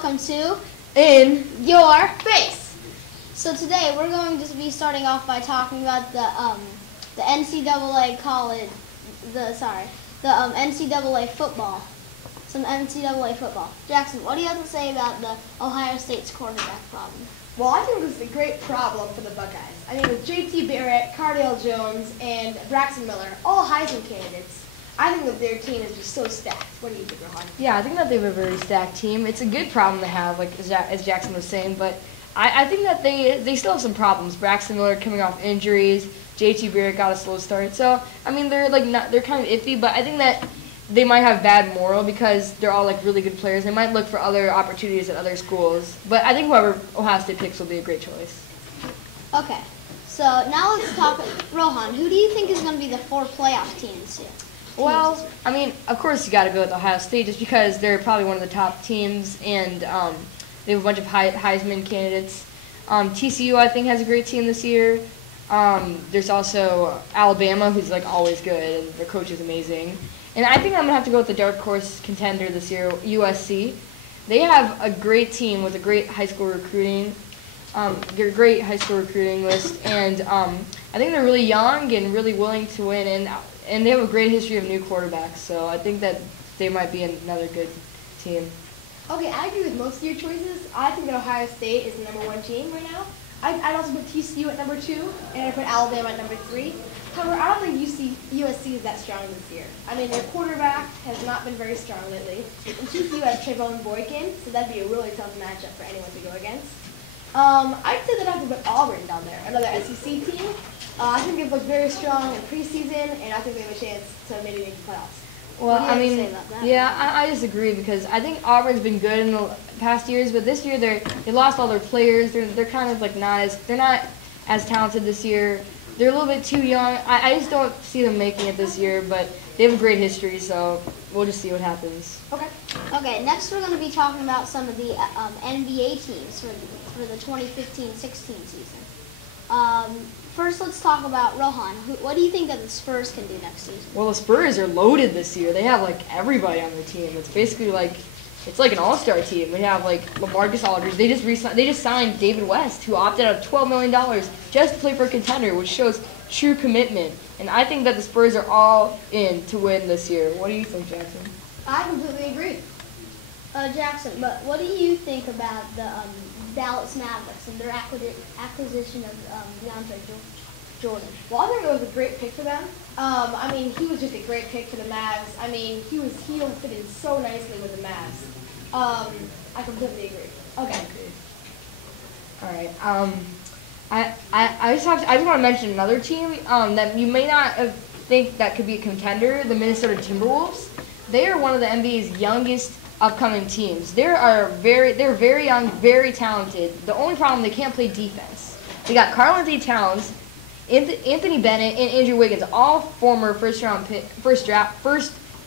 welcome to In Your Face. So today we're going to be starting off by talking about the NCAA college, the NCAA football, some NCAA football. Jackson, what do you have to say about the Ohio State's quarterback problem? Well, I think this is a great problem for the Buckeyes. I mean, with J.T. Barrett, Cardale Jones, and Braxton Miller, all Heisman candidates, I think that their team is just so stacked. What do you think, Rohan? Yeah, I think that they have a very stacked team. It's a good problem to have, like as Jackson was saying, but I think that they still have some problems. Braxton Miller coming off injuries, J.T. Barrett got a slow start. So, I mean, they're kind of iffy, but I think that they might have bad moral because they're all like really good players. They might look for other opportunities at other schools. But I think whoever Ohio State picks will be a great choice. Okay, so now let's talk. Rohan, who do you think is going to be the 4 playoff teams here? Well, I mean, of course you got to go with Ohio State just because they're probably one of the top teams, and they have a bunch of Heisman candidates. TCU, I think, has a great team this year. There's also Alabama, who's like always good, and their coach is amazing. And I think I'm going to have to go with the dark horse contender this year, USC. They have a great team with a great high school recruiting, list, and I think they're really young and really willing to win, and they have a great history of new quarterbacks. So I think that they might be another good team. Okay, I agree with most of your choices. I think that Ohio State is the #1 team right now. I'd also put TCU at #2, and I'd put Alabama at #3. However, I don't think USC is that strong this year. I mean, their quarterback has not been very strong lately. And TCU has Trayvon Boykin, so that'd be a really tough matchup for anyone to go against. I'd say that I have to put Auburn down there, another SEC team. I think they've looked very strong in preseason, and I think they have a chance to maybe make the playoffs. Well, I mean, yeah, I disagree because I think Auburn's been good in the past years, but this year they lost all their players. They're kind of like they're not as talented this year. They're a little bit too young. I just don't see them making it this year, but they have a great history, so we'll just see what happens. Okay. Okay, next we're going to be talking about some of the NBA teams for the 2015-16 season. First, let's talk about Rohan. What do you think that the Spurs can do next season? Well, the Spurs are loaded this year. They have like everybody on their team. It's basically like an all-star team. They have like LaMarcus Aldridge. They just signed David West, who opted out of $12 million just to play for a contender, which shows true commitment. And I think that the Spurs are all in to win this year. What do you think, Jackson? I completely agree. Jackson, but what do you think about the Dallas Mavericks and their acquisition of DeAndre Jordan? Well, I think it was a great pick for them. I mean, he was just a great pick for the Mavs. I mean, he fit in so nicely with the Mavs. I completely agree. Okay. All right. I just want to mention another team that you may not think that could be a contender, the Minnesota Timberwolves. They are one of the NBA's youngest upcoming teams. They're very young, very talented. The only problem, they can't play defense. They got Karl-Anthony Towns, Anthony Bennett, and Andrew Wiggins, all former first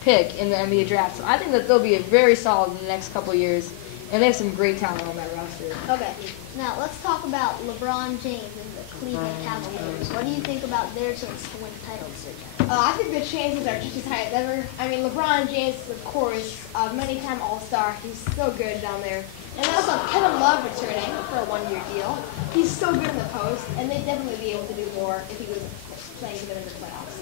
pick in the NBA draft. So I think that they'll be very solid in the next couple of years, and they have some great talent on that roster. Okay, now let's talk about LeBron James and the Cleveland Cavaliers. What do you think about their chance to win titles this year? I think the chances are just as high as ever. I mean, LeBron James, of course, many-time All-Star. He's so good down there. And also Kevin Love returning for a 1-year deal. He's so good in the post, and they'd definitely be able to do more if he was playing to get in the playoffs.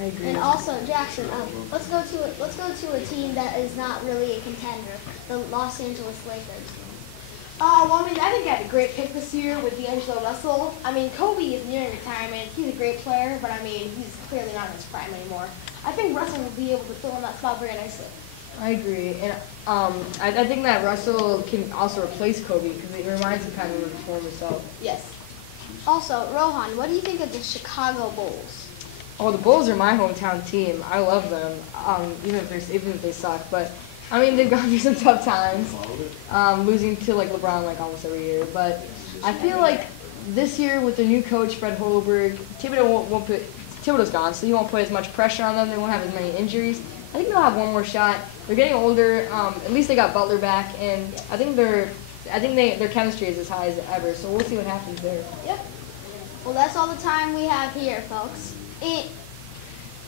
I agree. And also, Jackson, let's go to a team that is not really a contender, the Los Angeles Lakers. Well, I mean, I think they had a great pick this year with D'Angelo Russell. I mean, Kobe is nearing retirement. He's a great player, but I mean, he's clearly not in his prime anymore. I think Russell will be able to fill in that spot very nicely. I agree, and I think that Russell can also replace Kobe because it reminds him kind of his former self. Yes. Also, Rohan, what do you think of the Chicago Bulls? Oh, the Bulls are my hometown team. I love them, even if they suck. But I mean, they've gone through some tough times, losing to like LeBron like almost every year. But I feel like this year with the new coach Fred Hoiberg, Thibodeau's gone, so he won't put as much pressure on them. They won't have as many injuries. I think they'll have one more shot. They're getting older. At least they got Butler back, and I think their chemistry is as high as ever. So we'll see what happens there. Yep. Well, that's all the time we have here, folks.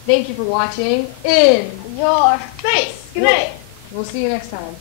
Thank you for watching In Your Face. Good night. We'll see you next time.